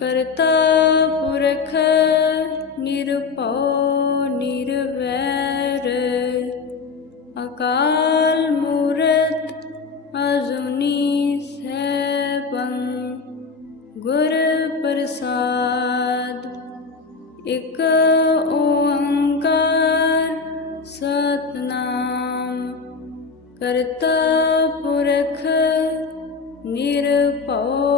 ਕਰਤਾ ਪੁਰਖ ਨਿਰਭਉ ਨਿਰਵੈਰ। ਅਕਾਲ ਮੂਰਤ ਅਜੂਨੀ ਸੈਭੰ ਗੁਰ ਪ੍ਰਸਾਦ। ਇਕ ਓੰਕਾਰ ਸਤਨਾਮ। ਕਰਤਾ ਪੁਰਖ ਨਿਰਭਉ